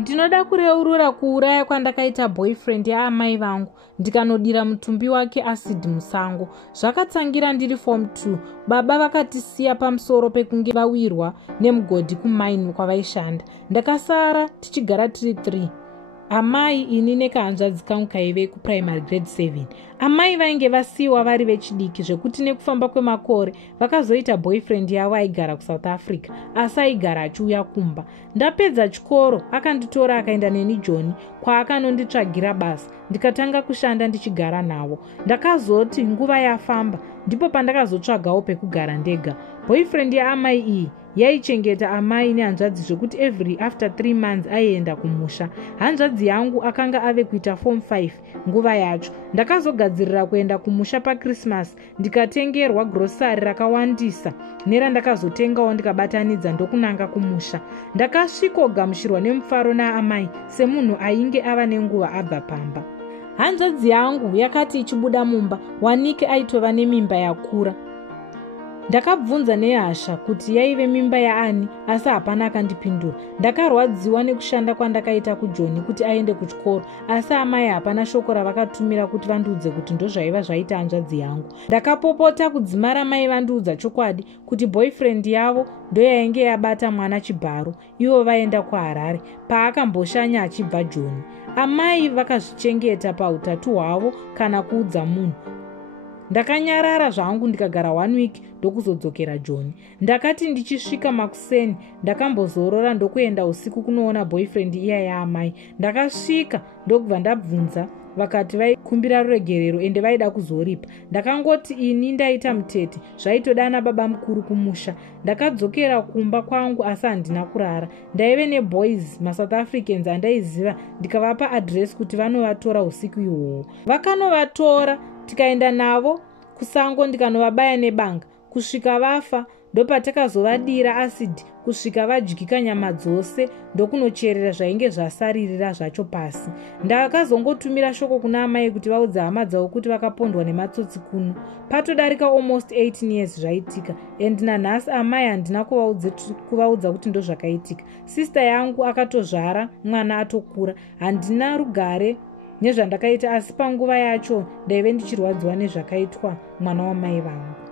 Ndinoda kureurura kuuraya kwandakaita boyfriend yaamai vangu ndikanodira mutumbi wake acid musango. Zvakatsangira ndiri form 2. Baba vakatisiya pamusoro pekunge vawirwa nemugodhi kumaini kwavaishanda. Ndakasara tichigara tiri 3. Amai, ini nekahanzvadzi kangu kaive kuprimary grade 7. Amai vainge vasiyiwa vari vechidiki zvekuti nekufamba kwemakore vakazoita boyfriend yavo aigara kuSouth Africa asi aigara achiuya kumba. Ndapedza chikoro akanditora akaenda neni Joni kwaakanonditsvagira basa. Ndikatanga kushanda ndichigara navo. Ndakazoti nguva yafamba ndipo pandakazotsvagawo pekugara ndega. Boyfriend yaamai iyi yaichengeta amai nehanzvadzi zvekuti every after 3 months aienda kumusha. Hanzvadzi yangu akanga ave kuita form 5 nguva yacho. Ndakazogadzirira kuenda kumusha paChristmas ndikatengerwa grocery rakawandisa nerandakazotengawo ndikabatanidza ndokunanga kumusha. Ndakasvikogamuchirwa nemufaro naamai semunhu ainge ava nenguva abva pamba. Hanzvadzi yangu yakati ichibuda mumba Wanike aitova nemimba yakura. Ndakabvunza nehasha kuti yaive mimba yaani asi hapana akandipindura. Ndakarwadziwa nekushanda kwandakaita kuJoni kuti aende kuchikoro asi amai hapana shoko ravakatumira kuti vandiudze kuti ndozvaiva zvaita hanzvadzi yangu. Ndakapopota kudzimara mai vandiudza chokwadi kuti boyfriend yavo ndoyainge yabata mwana Chibharo. Ivo vaenda kuHarare paakamboshanya achibva Joni. Amai vakazvichengeta pautatu hwavo kana kuudza munhu. Ndakanyarara zvangu ndikagara 1 week ndokuzodzokera Joni. Ndakati ndichisvika makuseni ndakambozorora ndokuenda usiku kunoona boyfriend iya yaamai. Ndakasvika ndokubva ndabvunza vakati vaikumbira ruregerero ende vaida kuzoripa. Ndakangoti ini ndaita mutete zvaitodana baba mukuru kumusha. Ndakadzokera kumba kwangu asi handina kurara. Ndaive neboys maSouth Africans andaiziva ndikavapa address kuti vanovatora usiku ihwohwo. Vakanovatora tikaenda navo kusango ndikanovabaya nebanga kusvika vafa. Ndopatakazovadira acid kusvika vadyika nyama dzose ndokunocherera zvainge zvasaririra zvacho pasi. Ndakazongotumira shoko kuna amai kuti vaudze hama dzavo kuti vakapondwa nematsotsi kuno. Patodarika almost 18 years zvaitika and nanhasi amai handina kuvaudza kuti ndo zvakaitika. Sister yangu akatozvara mwana atokura. Handina rugare nezvandakaita asi panguva yacho ndaive ndichirwadziwa nezvakaitwa mwana wamai vangu.